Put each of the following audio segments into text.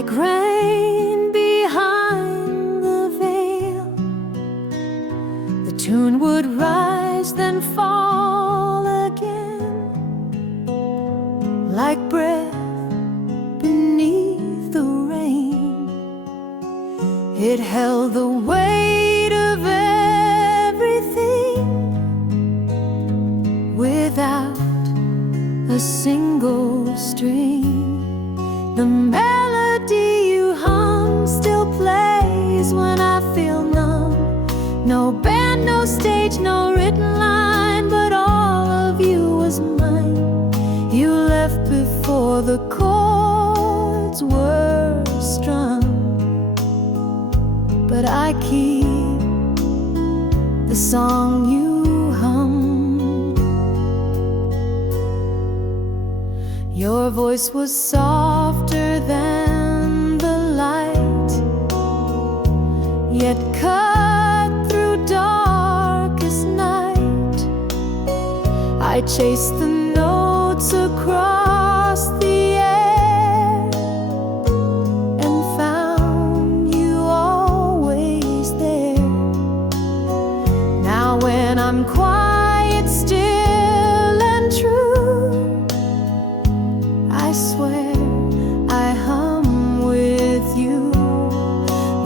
like rain behind the veil. The tune would rise, then fall again, like breath beneath the rain. It held the weight of everything without a single string. The melody you hum still plays when I feel numb. No band, no stage, no written line, but all of you was mine. You left before the chords were strung, but I keep the song you hum. Your voice was softer than the light, yet cut through darkest night. I chased the notes across the air and found you always there. Now when I'm quiet, still and true, I swear I hum with you.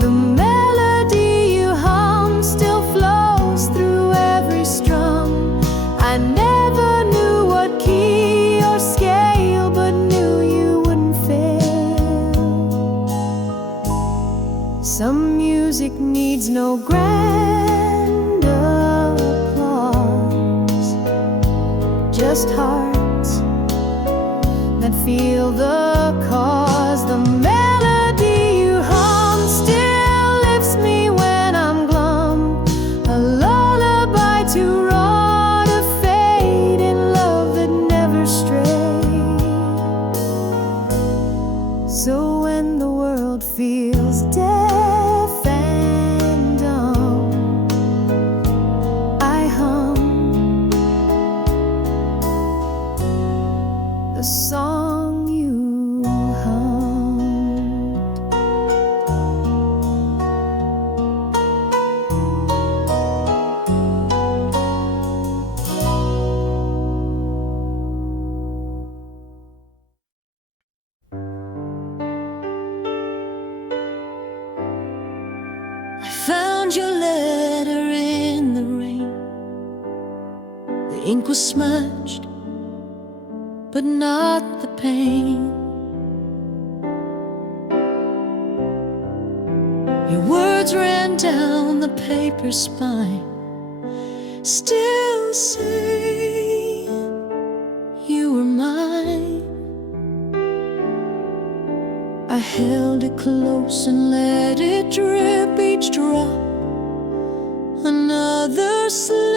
The melody you hum still flows through every strum. I never knew what key or scale, but knew you wouldn't fail. Some music needs no grand applause, just hearts that feel the cause. The melody you hum still lifts me when I'm glum, a lullaby too raw to fade in love that never strayed. So when the world feels deaf and dumb, I hum the song you hummed. I found your letter in the rain. The ink was smudged, but not the pain. Your words ran down the paper spine, still saying you were mine. I held it close and let it drip, each drop another slip.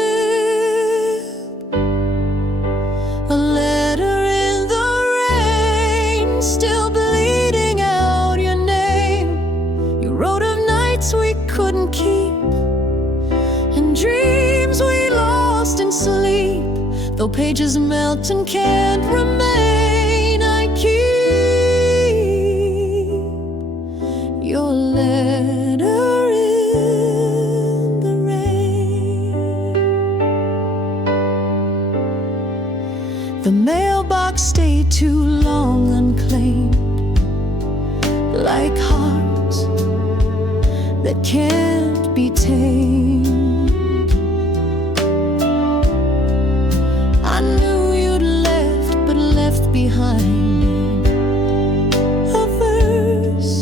A letter in the rain, still bleeding out your name. You wrote of nights we couldn't keep, and dreams we lost in sleep. Though pages melt and can't remain, I keep your letter in the rain. The mailbox stayed too long unclaimed, like hearts that can't be tamed. I knew you'd left, but left behind a verse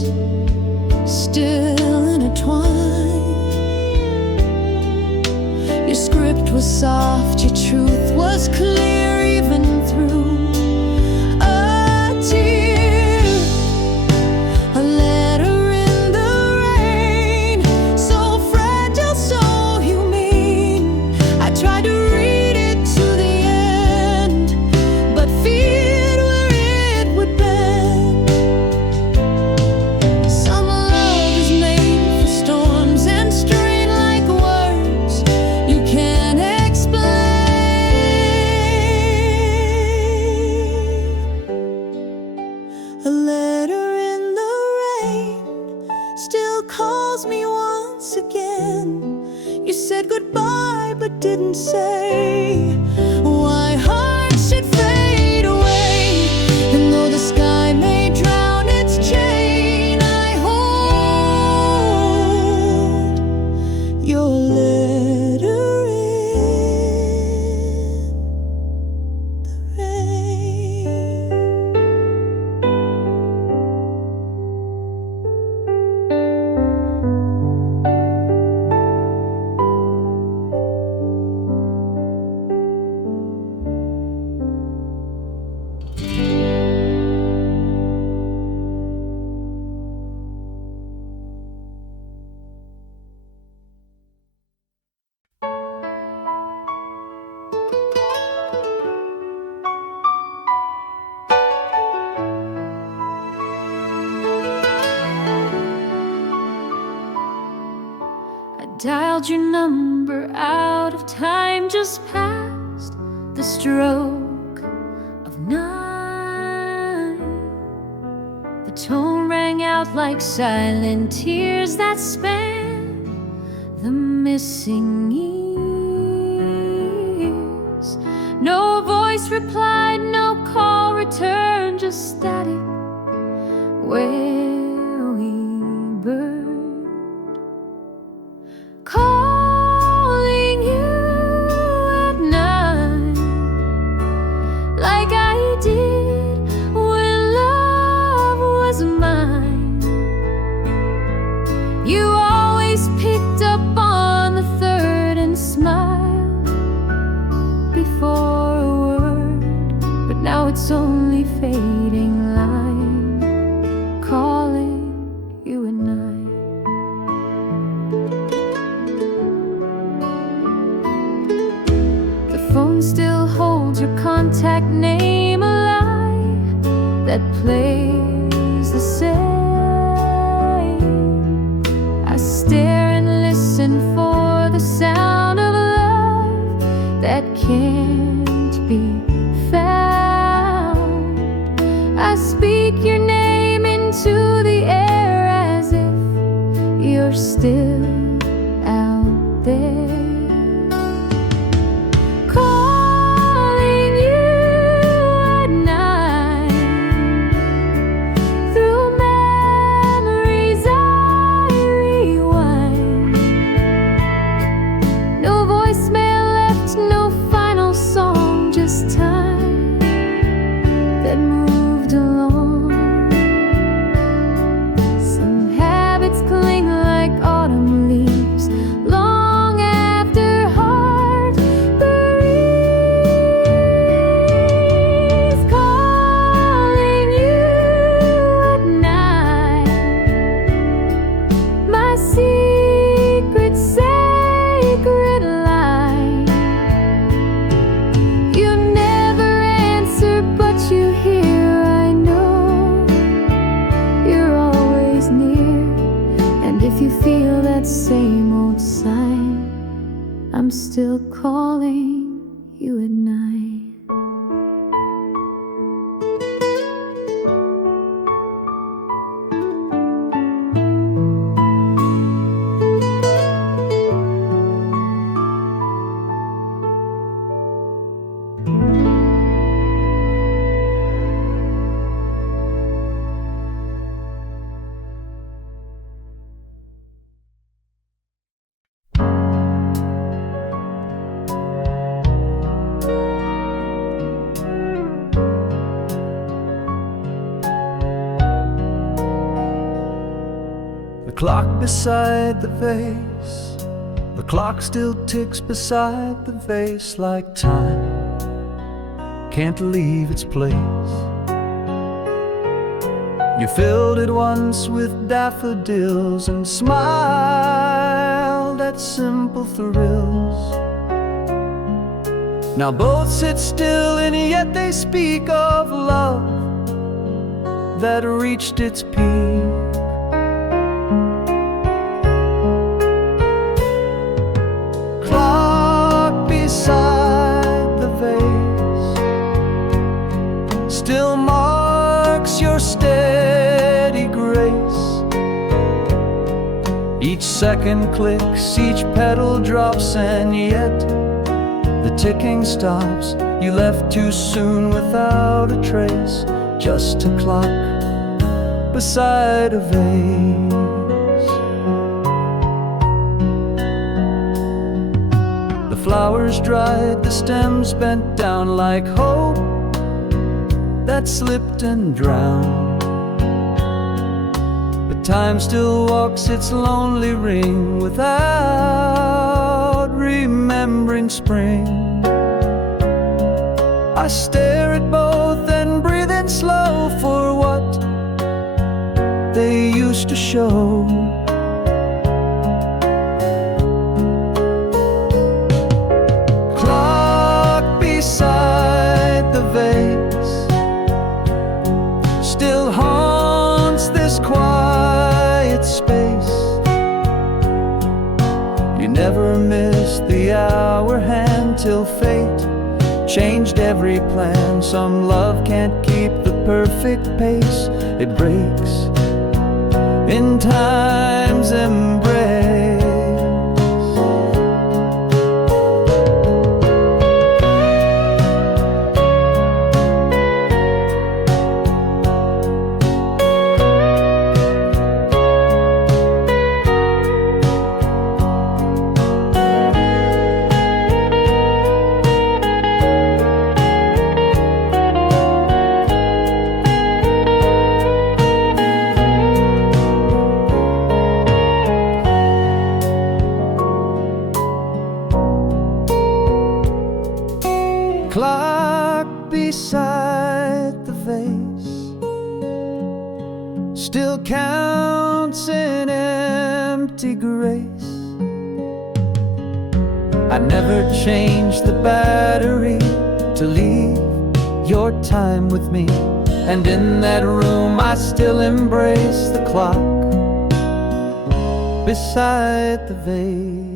still intertwined. Your script was soft, your truth was clear, even through a tear. A letter in the rain, so fragile, so and say why hearts should fade away. And though the sky may drown its chain, I hold your letter in the rain. Dialed your number out of time, just past the stroke of 9. The tone rang out like silent tears that span the missing years. No voice replied, no call returned, just static where we burned. Calling you at night, like I did when love was mine. You always picked up on the third and smiled before a word, but now it's only fading line, calling you at night. Phone still holds your contact name alive, that plays the same. I stare and listen for the sound of love that can't be found. I speak your name into the air as if you're still out there. Same old sign, I'm still calling you at night. Clock beside the vase, the clock still ticks beside the vase like time can't leave its place. You filled it once with daffodils and smiled at simple thrills. Now both sit still and yet they speak of love that reached its peak. Beside the vase still marks your steady grace. Each second clicks, each petal drops, and yet The ticking stops. You left too soon without a trace, just a clock beside a vase. The flowers dried, the stems bent down like hope that slipped and drowned. But time still walks its lonely ring without remembering spring. I stare at both and breathe in slow for what they used to show. Clock beside the vase still haunts this quiet space. You never missed the hour hand till fate changed every plan. Some love can't keep the perfect pace. It breaks in time's embrace. Clock beside the vase still counts in empty grace. I never changed the battery to leave your time with me, and in that room I still embrace the clock beside the vase.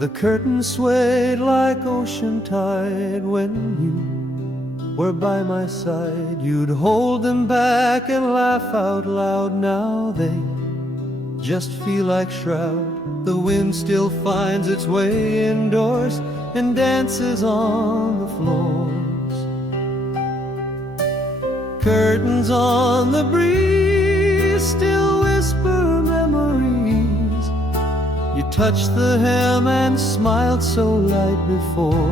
The curtains swayed like ocean tide when you were by my side. You'd hold them back and laugh out loud. Now they just feel like shroud. The wind still finds its way indoors and dances on the floors. Curtains on the breeze still whisper memories. You touched the hem and smiled so light before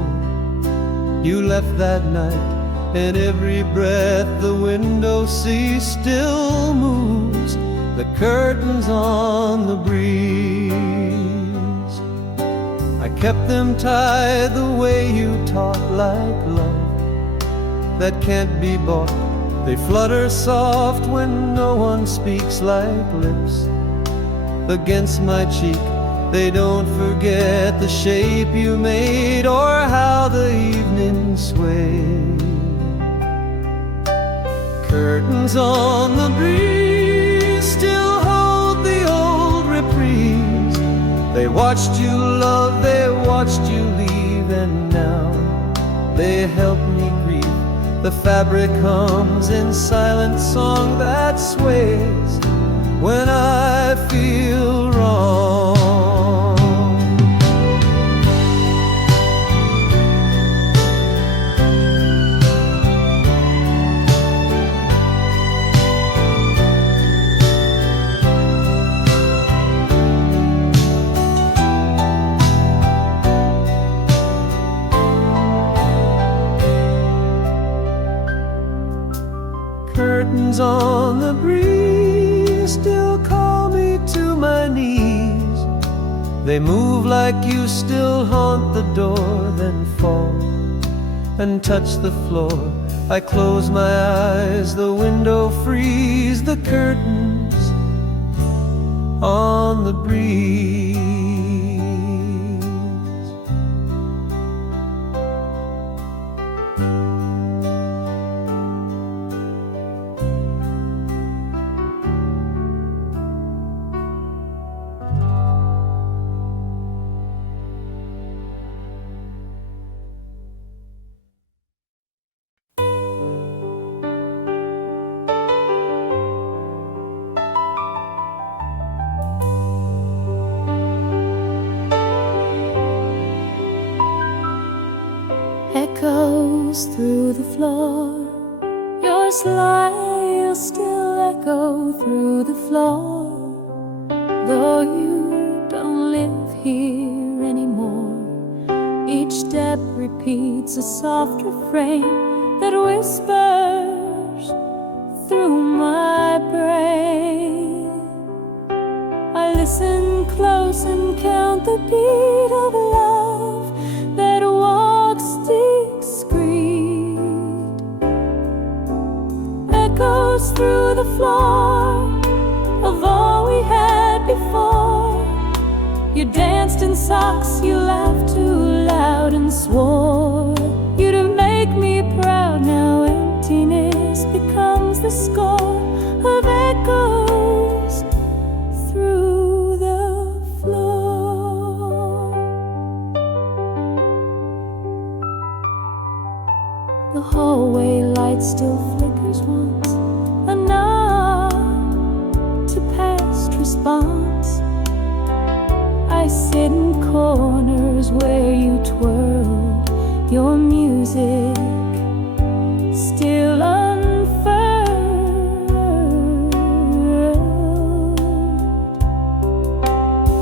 you left that night, and every breath the window sees still moves the curtains on the breeze. I kept them tied the way you taught, like love that can't be bought. They flutter soft when no one speaks, like lips against my cheek. They don't forget the shape you made or how the evening swayed. Curtains on the breeze still hold the old reprise. They watched you love, they watched you leave, and now they help me grieve. The fabric hums in silent song that sways when I feel wrong. Curtains on the breeze still call me to my knees. They move like you still haunt the door, then fall and touch the floor. I close my eyes, the window frees, the curtains on the breeze. echoes through the floor. Your smile still echo through the floor. Though you don't live here anymore, each step repeats a soft refrain that whispers through my brain. I listen close and count the beat of love that walks discreet, echoes through the floor of all we had before. You danced in socks, you laughed too loud and swore you'd make me proud. Now emptiness becomes the score of echoes through the floor. The hallway light still flickers once, a nod to past response. I sit in corners where you twirled your music, still unfurled.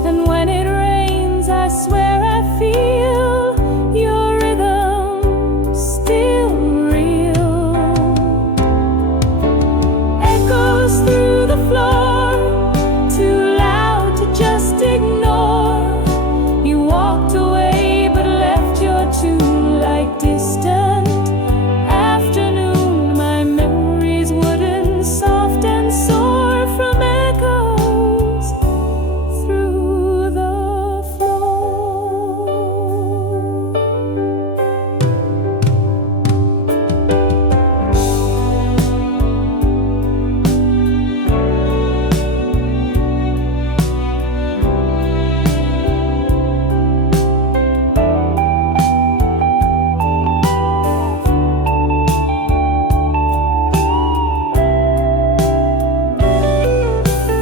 And when it rains, I swear I feel your rhythm still real. Echoes through the floor, too loud to just ignore. You walked away but left your tune like distant afternoon. My memories wooden, soft and sore from echoes through the floor.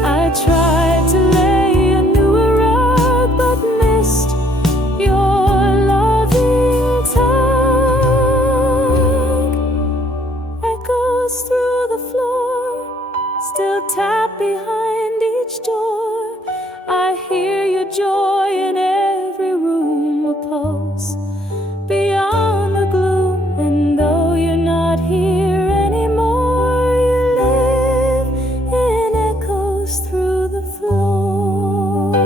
I tried to lay a newer rug but missed your loving tug. Echoes through the floor, still tap behind each door. I hear your joy in every room, a pulse beyond the gloom. And though you're not here anymore, you live in echoes through the floor.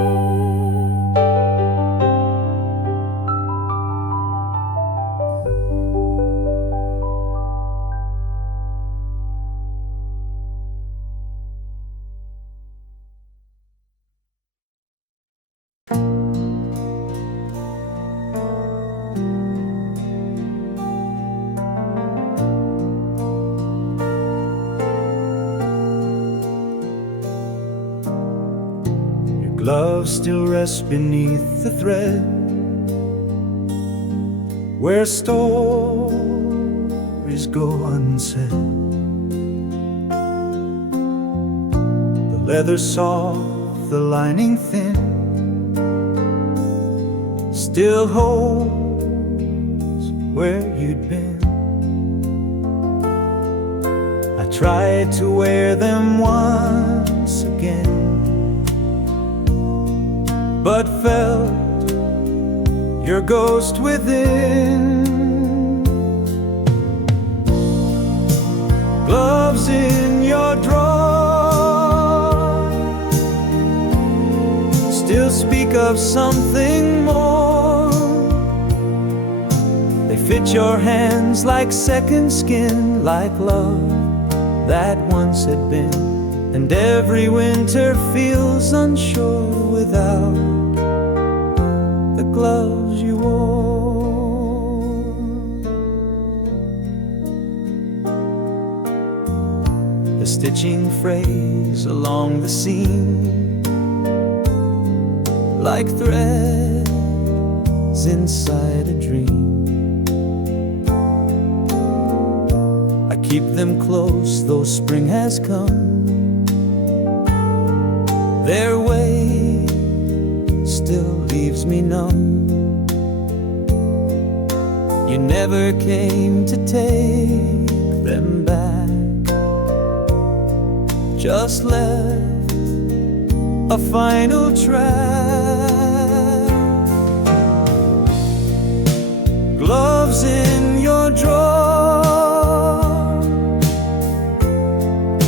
Your glove still rests beneath the thread where stories go unsaid. The leather soft, the lining thin, still holds where you'd been. I tried to wear them once again, but felt your ghost within. Gloves in your drawer still speak of something more. They fit your hands like second skin, like love that once had been. And every winter feels unsure without the gloves you wore. The stitching frays along the seam, like threads inside a dream. I keep them close though spring has come. Their way still leaves me numb. You never came to take them back, just left a final track. Gloves in your drawer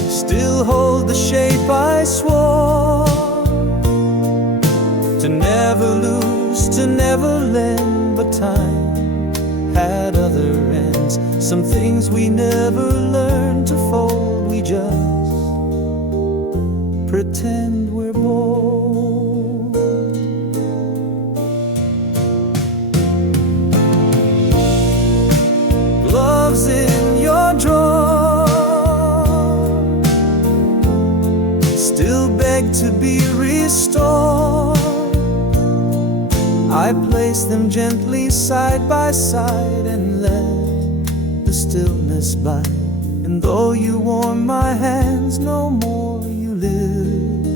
still hold the shape I swore to never lose, to never lend, but time had other ends. Some things we never learned to fold, we just pretend we're bold. Gloves in your drawer still beg to be restored. I place them gently side by side and let the stillness bite. And though you warm my hands, no more you live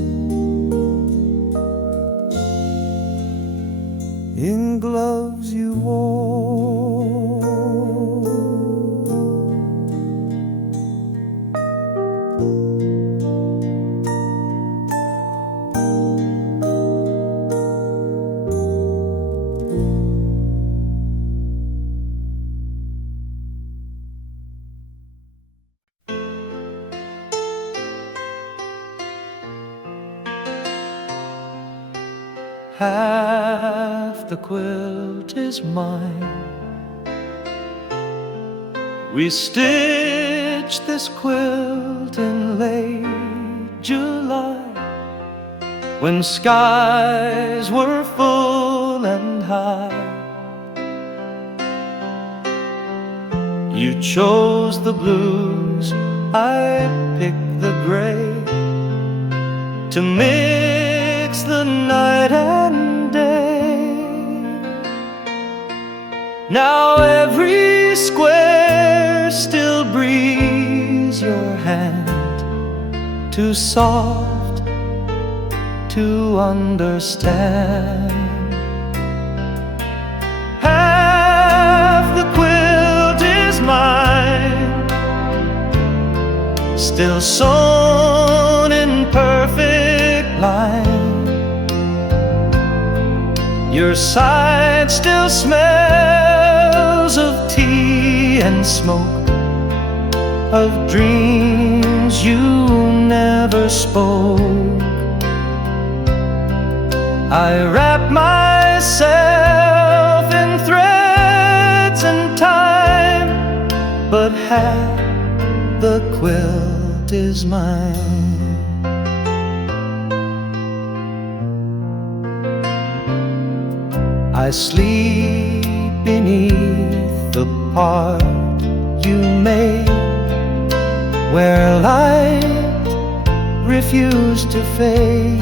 in gloves you wore. Half the quilt is mine. We stitched this quilt in late July, when skies were full and high. You chose the blues, I picked the gray, to mix the night and day. Now every square still breathes your hand, too soft to understand. Half the quilt is mine, still sewn in perfect line. Your side still smells of tea and smoke, of dreams you never spoke. I wrap myself in threads and time, but half the quilt is mine. I sleep beneath the part you made, where light refused to fade.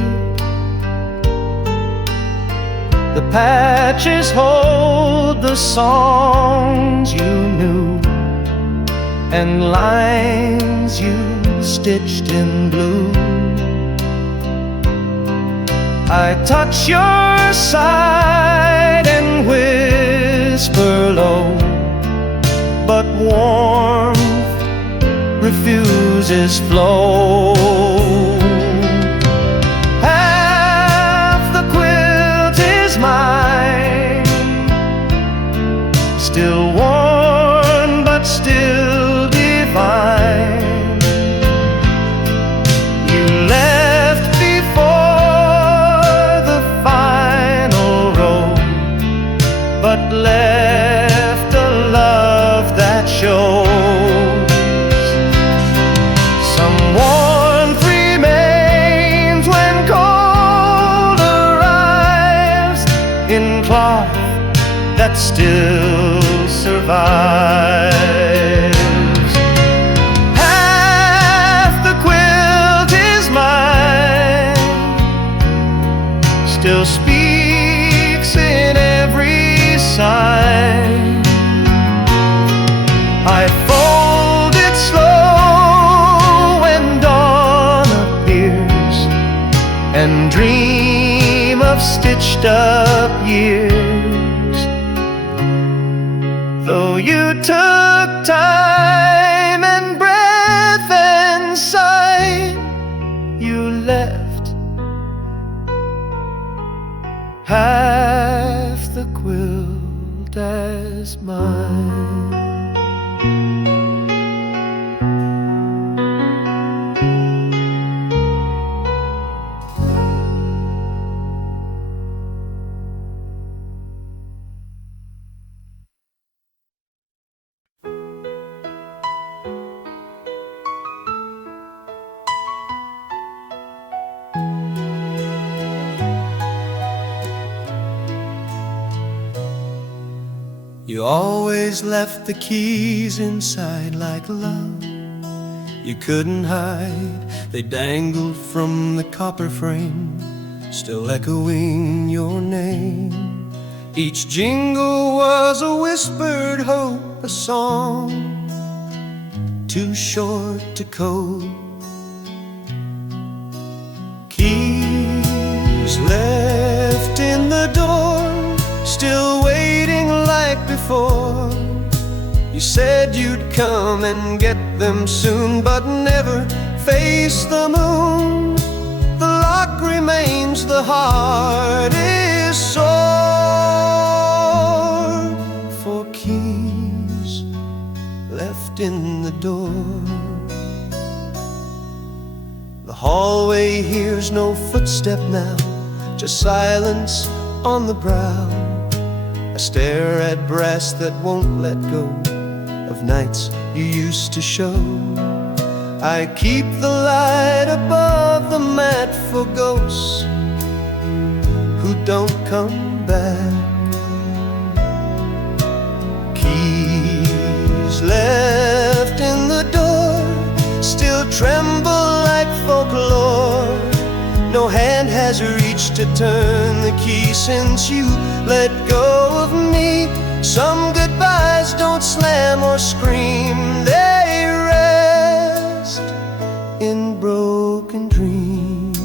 The patches hold the songs you knew, and lines you stitched in blue. I touch your side and whisper low, but warmth refuses flow. Half the quilt is mine, still worn but still divine. You left before the final row, but left a love that shows. Some warmth remains when cold arrives, in cloth that still survives. Half the quilt is mine, still speaks in every sign. I fold it slow when dawn appears, and dream of stitched up years. The you took time and breath and sight, you left half the quilt as mine. You always left the keys inside like love you couldn't hide. They dangled from the copper frame, still echoing your name. Each jingle was a whispered hope, a song too short to code. Keys left in the door, still waiting like before. You said you'd come and get them soon, but never face the moon. The lock remains, the heart is sore for keys left in the door. The hallway hears no footstep now, just silence on the brow. I stare at brass that won't let go of nights you used to show. I keep the light above the mat for ghosts who don't come back. Keys left in the door still tremble like folklore. No hand has reached to turn the key since you let go of me. Some goodbyes don't slam or scream, they rest in broken dreams.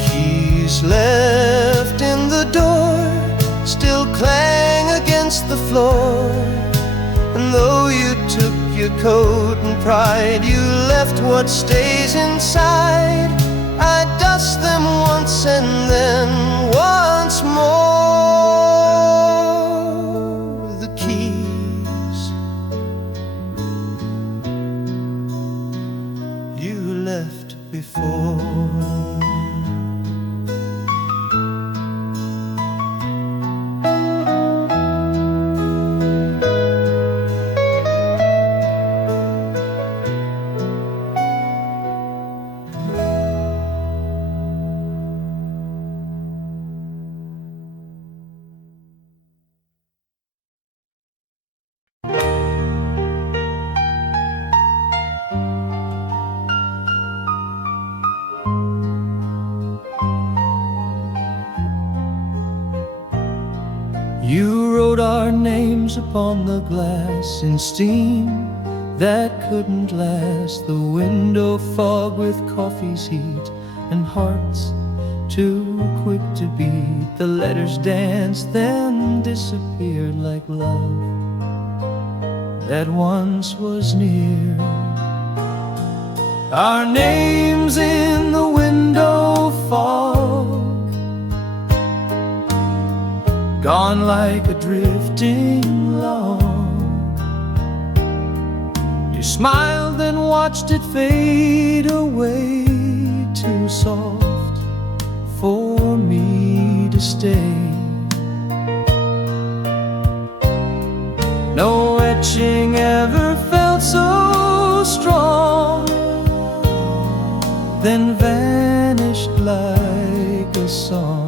Keys left in the door still clang against the floor. And though you took your coat and pride, you left what stays inside. I dust them once and then once more. The keys you left before. You wrote our names upon the glass in steam that couldn't last. The window fog with coffee's heat and hearts too quick to beat. The letters danced, then disappeared like love that once was near. Our names in the window fog, gone like a drifting log. You smiled and watched it fade away, too soft for me to stay. No etching ever felt so strong, then vanished like a song.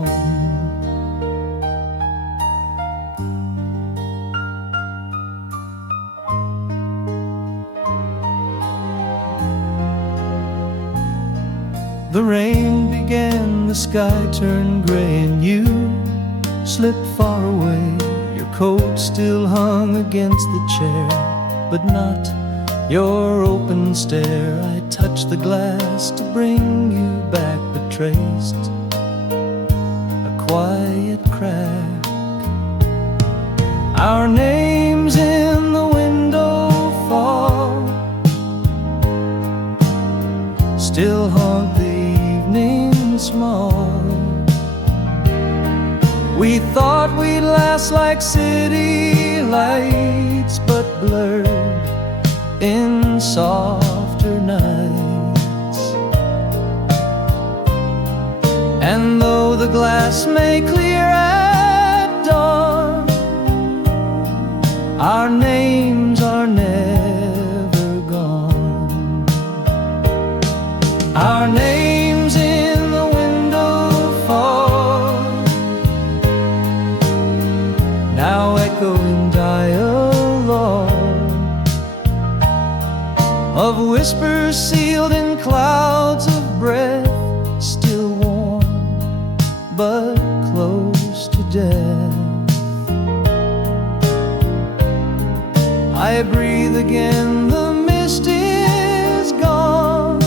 The rain began, the sky turned gray, and you slipped far away. Your coat still hung against the chair, but not your open stare. I touched the glass to bring you back, but traced a quiet crack. Our names in the window fall still haunt the evening small. We thought we'd last like city lights, but blurred in softer nights. And though the glass may clear at dawn, our names are never gone. Our names in the window fall, now echo in dialogue of whispers sealed in clouds of breath, still warm but close to death. I breathe again, the mist is gone,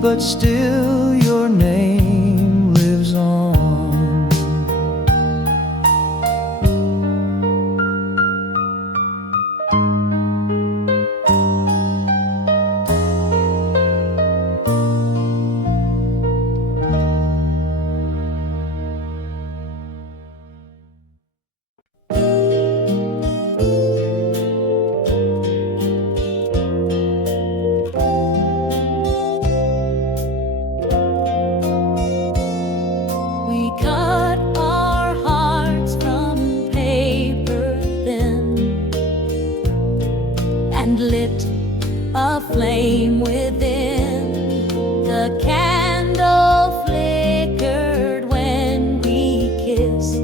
but still your name lives on. A flame within. The candle flickered when we kissed,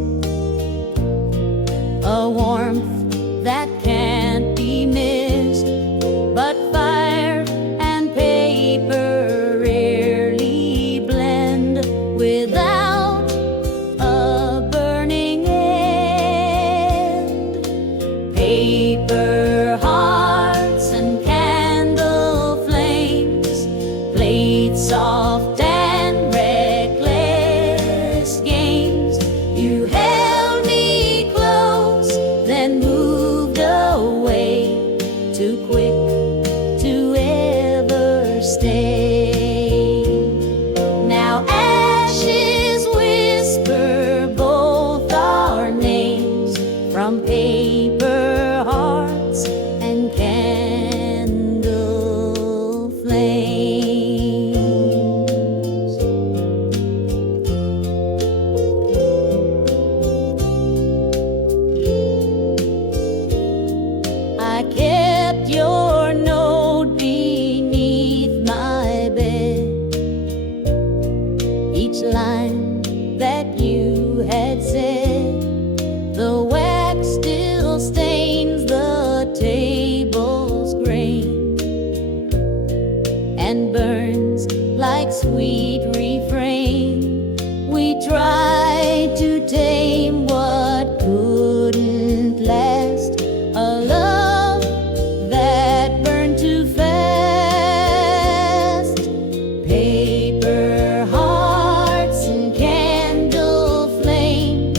a warmth that can't be missed. But fire and paper rarely blend without a burning end. Paper hearts and soft and reckless games. You held me close, then moved away, too quick to ever stay. Now ashes whisper both our names from paper hearts and candle flames. Your note beneath my bed, each line that you had said. The wax still stains the table's grain and burns like sweet refrain. We tried to tame what couldn't last, a love too fast. Paper hearts and candle flames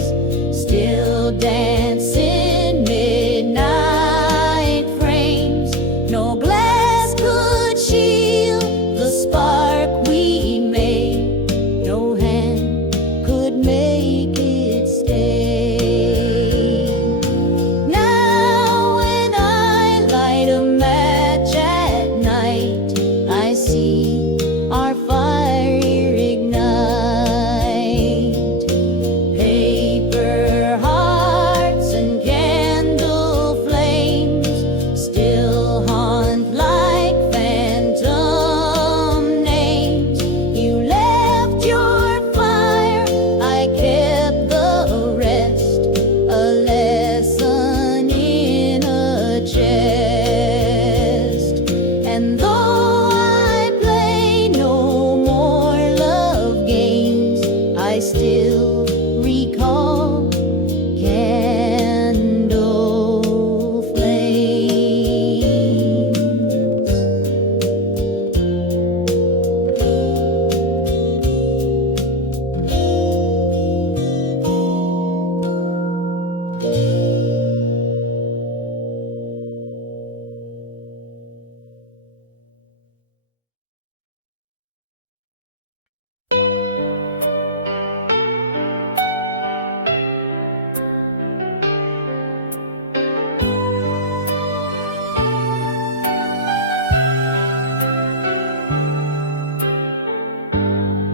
still dance in midnight frames. No glass could shield the spark we made, no hand could make it stay. Now when I light a match at night, I see our fire ignite. Paper hearts and candle flames still haunt like phantom names. You left your fire, I kept the rest, a lesson in a chest. And though I play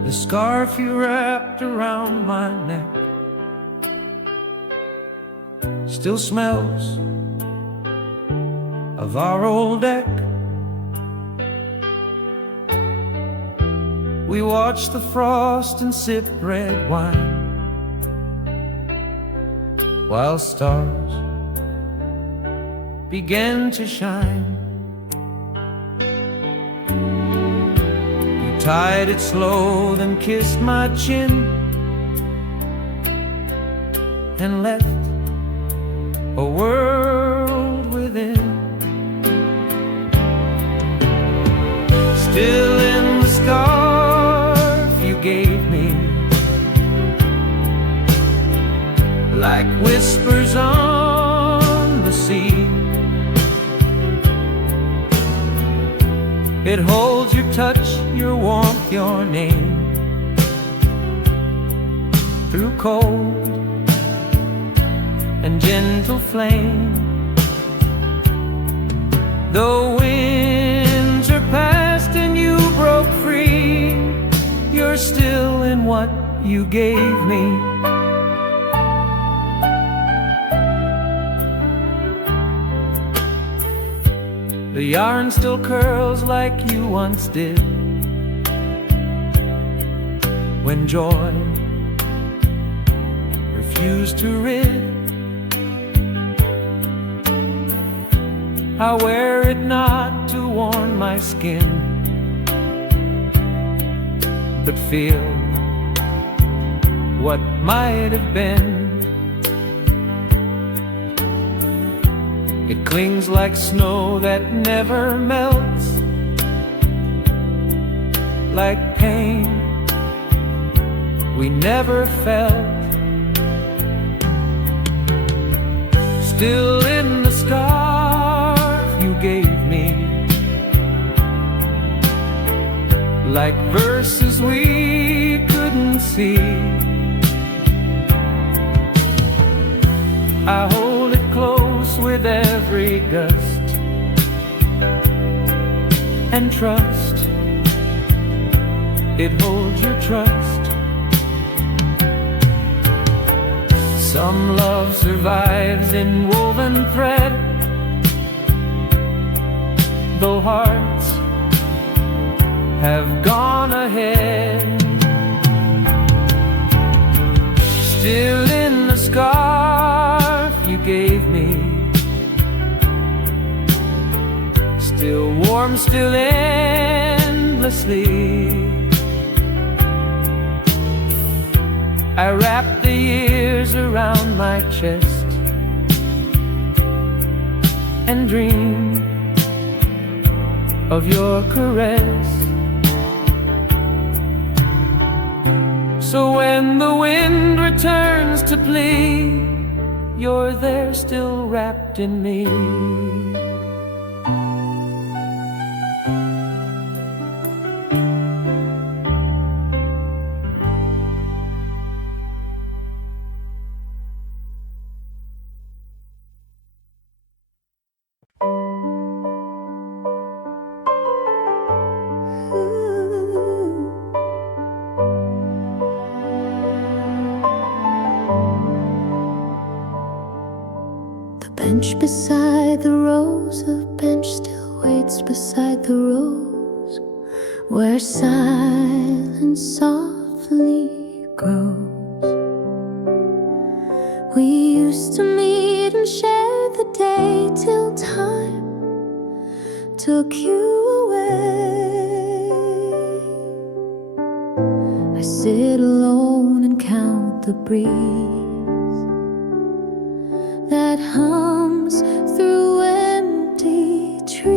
The scarf you wrapped around my neck still smells of our old deck. We watch the frost and sip red wine while stars began to shine. You tied it slow, then kissed my chin and left a world within. Still in the scarf you gave me, like whispers on the sea. It holds your touch, your warmth, your name through cold and gentle flame. The winter passed and you broke free, you're still in what you gave me. The yarn still curls like you once did, when joy refused to rid. I wear it not to warm my skin, but feel what might have been. It clings like snow that never melts, like pain we never felt. Still in the scarf you gave me, like verses we couldn't see. I hold it close with every gust and trust it holds your trust. Some love survives in woven thread, though hearts have gone ahead. Still in the scarf you gave me, still warm, still endlessly. I wrap the years around my chest and dream of your caress. So when the wind returns to plea, you're there still wrapped in me. Bench beside the rose, a bench still waits beside the rose, where silence softly grows. We used to meet and share the day till time took you away. I sit alone and count the breeze that hums through empty trees.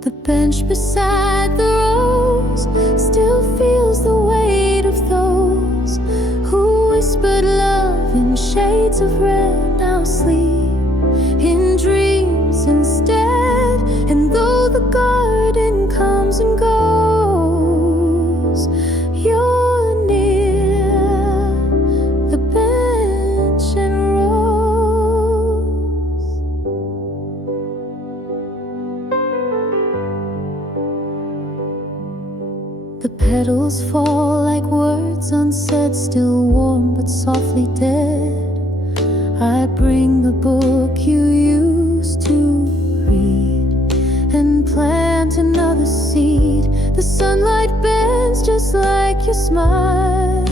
The bench beside the rose still feels the weight of those who whispered love in shades of red. Now sleep in dreams instead, and though the garden comes and goes, you're near the bench and rose. The petals fall like words unsaid, still warm but softly dead. I bring the book you used to read and plant another seed. The sunlight bends just like your smile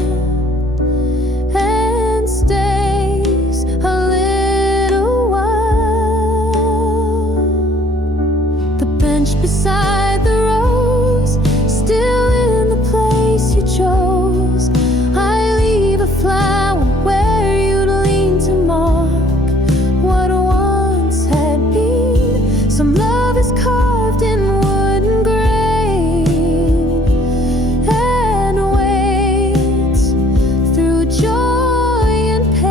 and stays a little while. The bench beside the rose, still in the place you chose. I leave a flower where you'd lean to mark what once had been. Some love is carved in wooden grain and waits through joy and pain.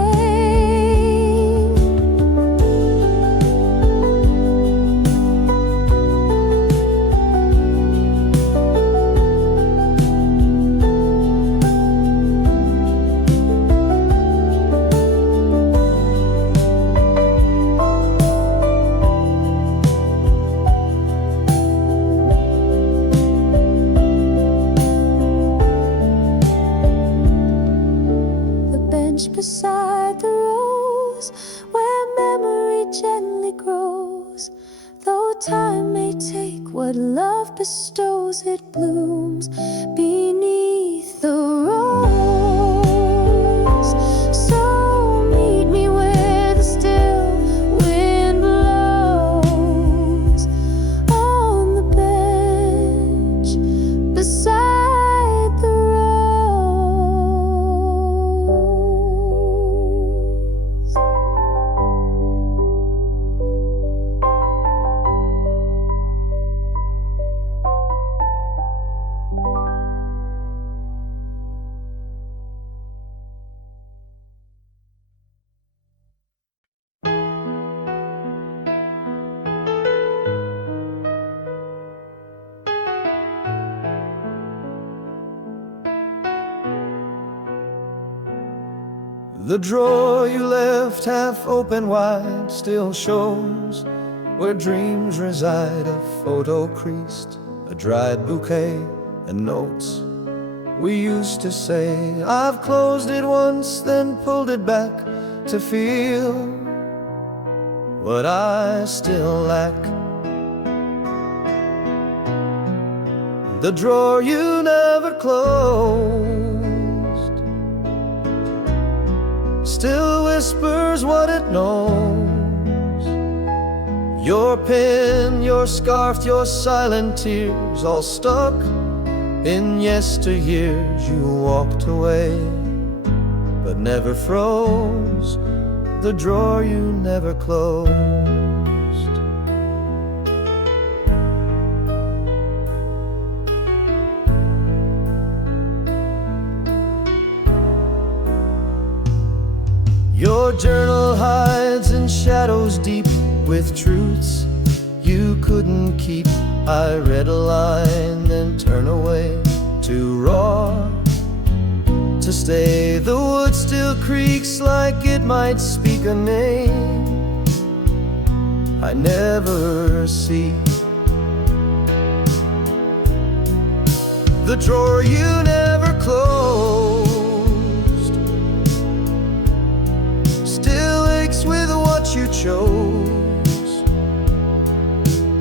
The bench beside the rose, where memory gently grows. Though time may take what love bestows, it blooms beneath the rose. So meet me where the still wind blows, on the bench beside the rose. The drawer you left half open wide still shows where dreams reside. A photo creased, a dried bouquet, and notes we used to say. I've closed it once, then pulled it back to feel what I still lack. The drawer you never closed still whispers what it knows. Your pen, your scarf, your silent tears, all stuck in yesteryears. You walked away, but never froze. The drawer you never closed. Your journal hides in shadows deep with truths you couldn't keep. I read a line, then turn away, too raw to stay. The wood still creaks like it might speak a name I never see. The drawer you never closed still aches with what you chose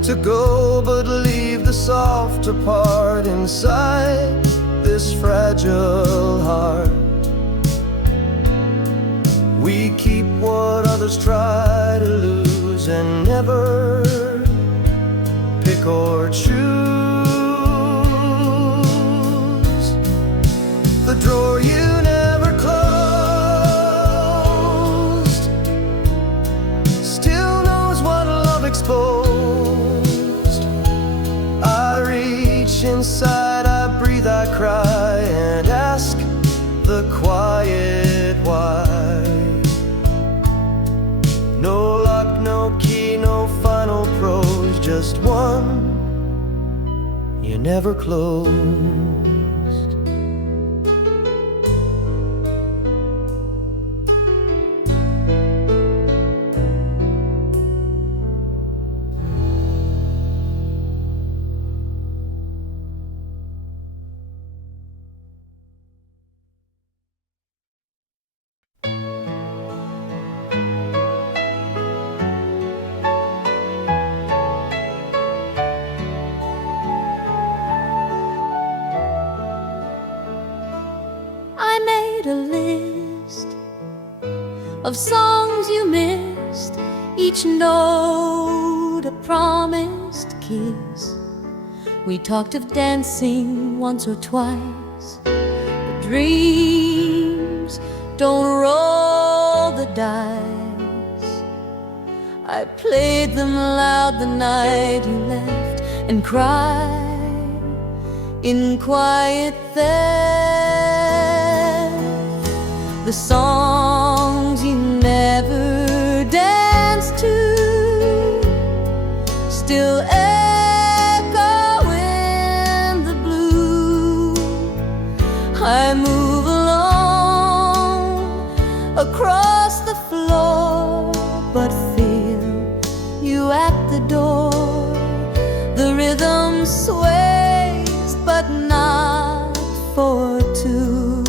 to go, but leave the softer part inside this fragile heart. We keep what others try to lose and never pick or choose. The drawer you never closed still knows what love exposed. I reach inside, I breathe, I cry, and ask the quiet why. No lock, no key, no final prose, just one you never closed. of songs you missed, each note a promised kiss. We talked of dancing once or twice, but dreams don't roll the dice. I played them loud the night you left, and cried in quiet theft. The songs you never danced to still echo in the blue. I move alone across the floor, but feel you at the door. The rhythm sways, but not for two.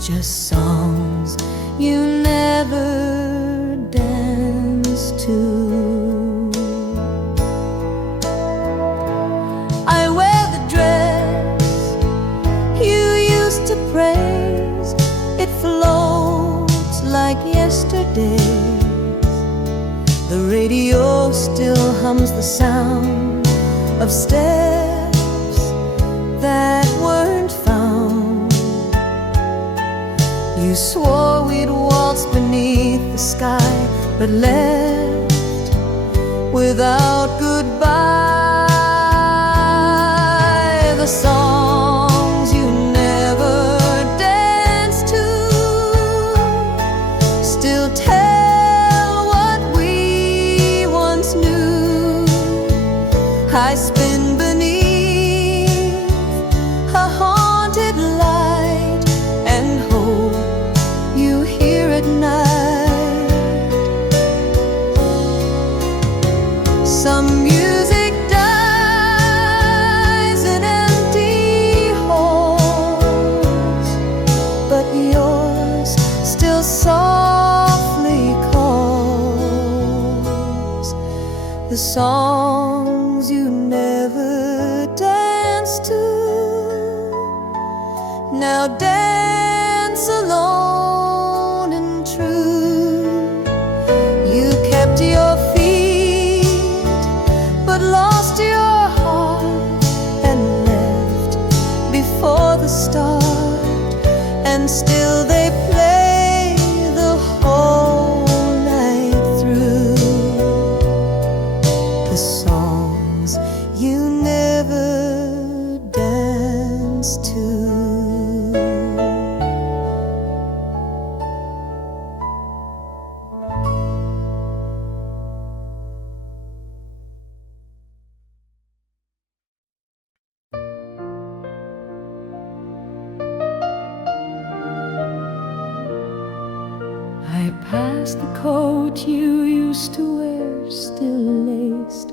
Just songs you never danced to. I wear the dress you used to praise. It floats like yesterday. The radio still hums the sound of steps that weren't found. You swore we'd waltz beneath the sky, but left without goodbye. The songs you never danced to still tell what we once knew. I spin beneath a haunted light and hope you hear at night. Some music dies in empty halls, but yours still softly calls. The songs you never danced to now dance alone and true. You kept your feet, but lost your heart and left before the start, and still they play the whole night through. The songs you never danced to. I passed the coat you used to wear, still laced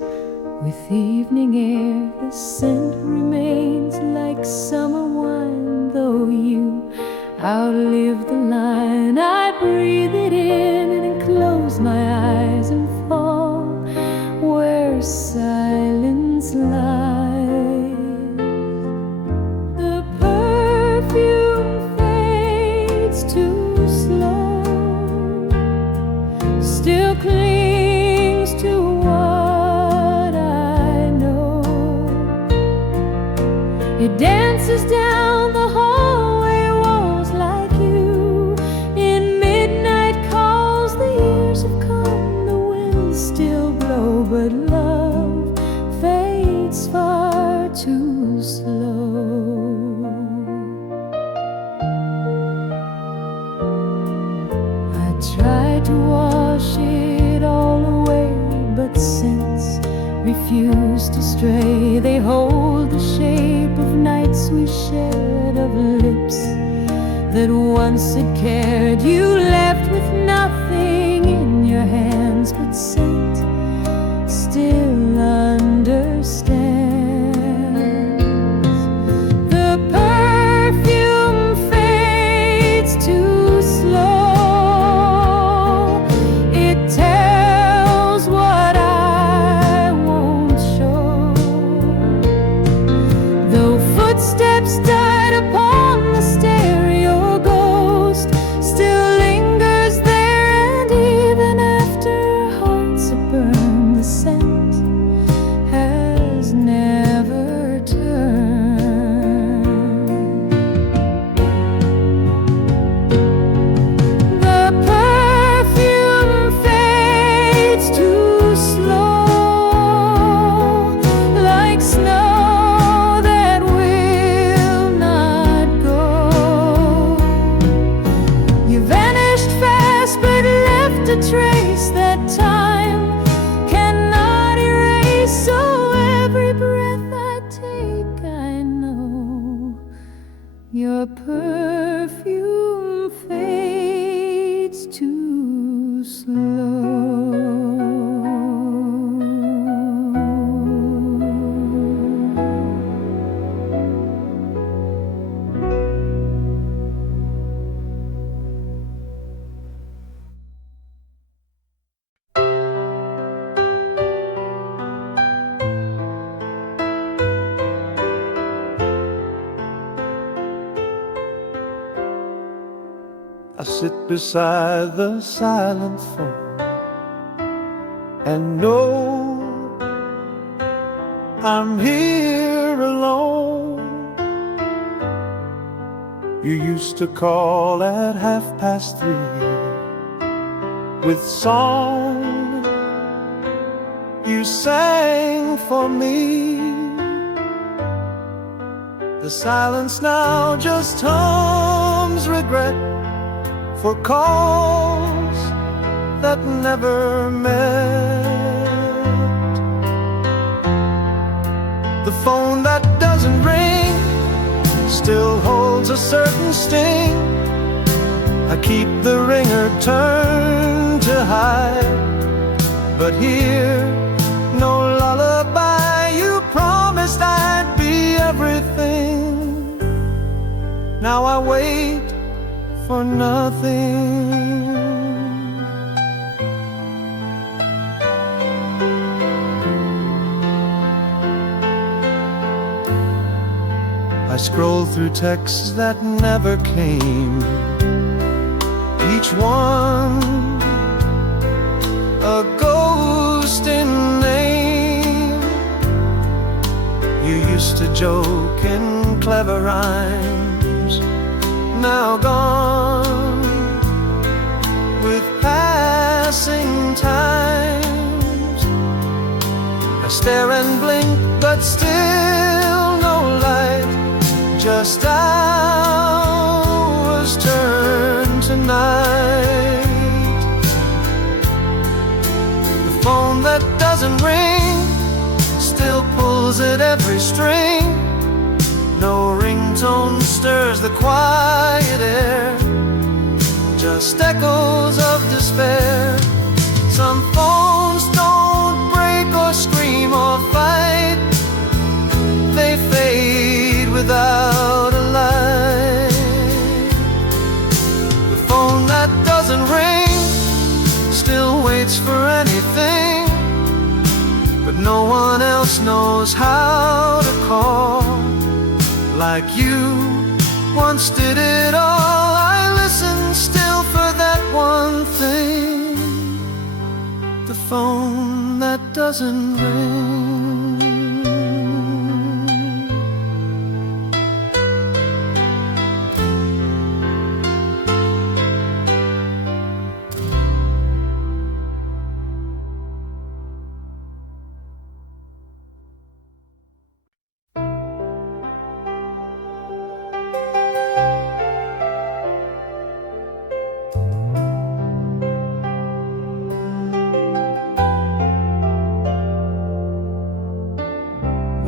with evening air. The scent remains like summer wine, though you outlived the line. I breathe it in and close my eyes and fall where silence lies. The perfume fades too slow, still clings to what I know. It dances down the hallway walls like you. In midnight calls, the years have come, the winds still blow, but love fades far too slow. I tried to wash it all away, but scents refuse to stray. They hold the shape of nights we shared, of lips that once had cared. You left with nothing in your hands but scent, still understands. The perfume fades too slow. It tells what I won't show. Though footsteps died upon the stair, your ghost still lingers the perfume fades too slow. I sit beside the silent phone and know I'm here alone. You used to call at 3:30 with song you sang for me. The silence now just hums regret for calls that never met. The phone that doesn't ring still holds a certain sting. I keep the ringer turned to hide, but here, no lullaby. You promised I'd be everything. Now I wait for nothing. I scroll through texts that never came, each one a ghost in name. You used to joke in clever rhymes, now gone with passing times. I stare and blink, but still no light, just hours turn to night. The phone that doesn't ring still pulls at every string. No ringtone stirs the quiet air, just echoes of despair. Some phones don't break or scream or fight, they fade without a light. The phone that doesn't ring still waits for anything, but no one else knows how to call like you once did it all. I listen still for that one thing, the phone that doesn't ring.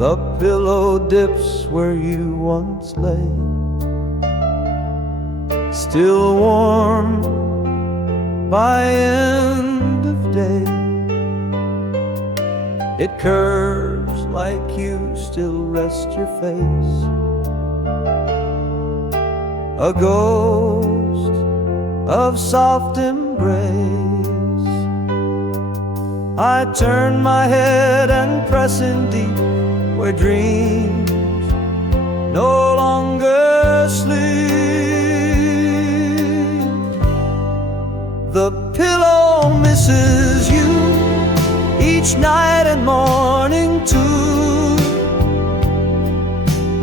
The pillow dips where you once lay, still warm by end of day. It curves like you still rest your face, a ghost of soft embrace. I turn my head and press in deep where dreams no longer sleep. The pillow misses you each night and morning too.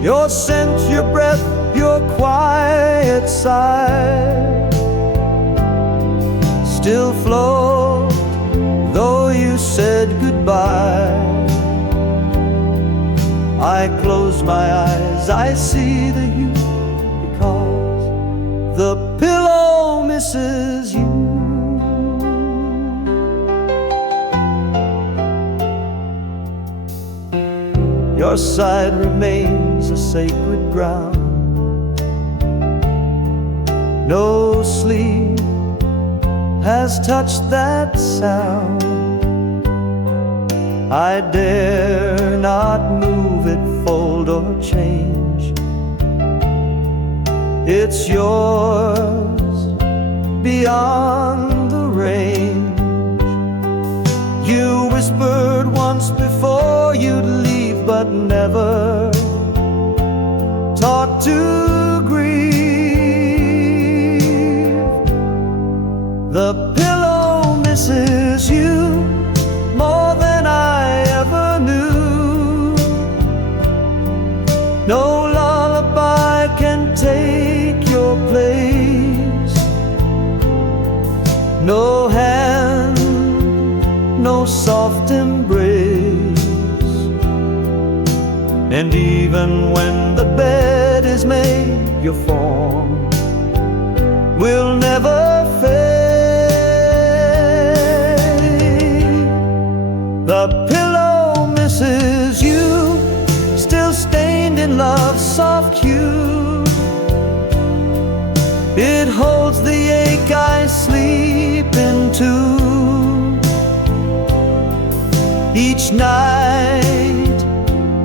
Your scent, your breath, your quiet sigh still float, though you said goodbye. I close my eyes, I see the you, because the pillow misses you. Your side remains a sacred ground, No sleep has touched that sound. I dare not move it, fold or change. It's yours beyond the range. You whispered once before you'd leave, but never taught to grieve. The pillow misses you more than I ever knew. No lullaby can take your place. No hand, no soft embrace. And even when the bed is made, your form will never fade. The pillow misses you, still stained in love's soft hue. It holds the ache I sleep into. Each night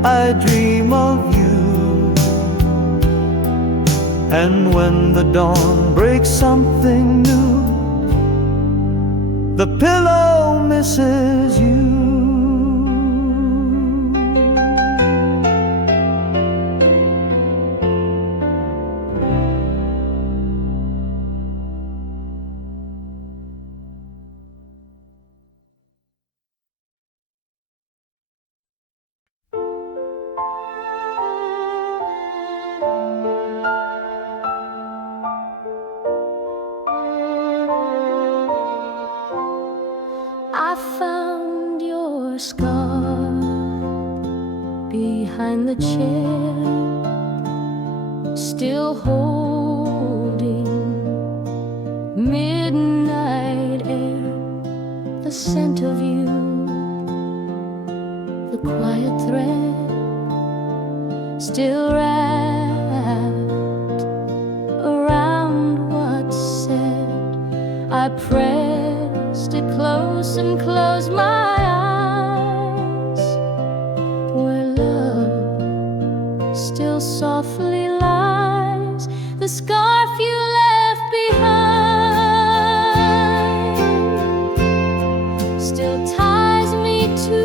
I dream of you, and when the dawn breaks something new, the pillow misses you. I found your scar behind the chair, still holding midnight air, the scent of you, the quiet thread, still wrapped around what's said. I pressed it close and closed my eyes, where love still softly lies, the scarf you left behind still ties me to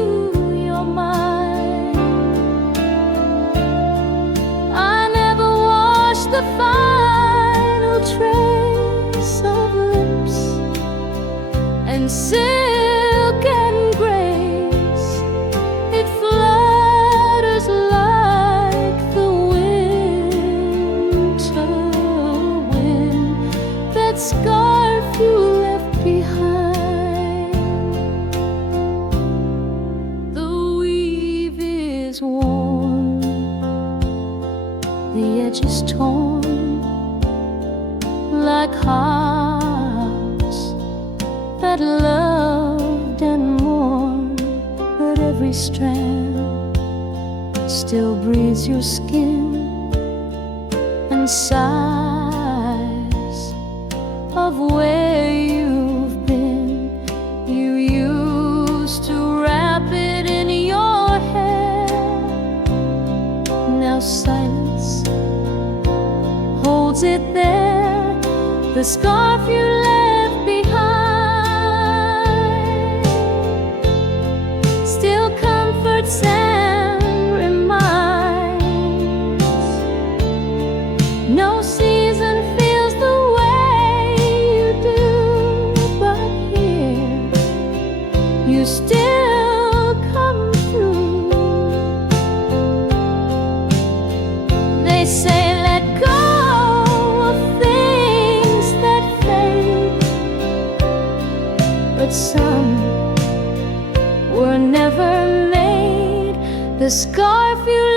your mind. I never washed the final trace of lips and silk and grace. It flutters like the winter wind, that scarf you left behind. The weave is worn, the edge is torn, like hearts that loved and mourned, but every strand still breathes your skin and sighs of where you've been. You used to wrap it in your hair, now silence holds it there, the scarf you left behind still comforts and reminds. No season feels the way you do, but here you still come through. They say let go of things that fade, but some were never made. The scarf you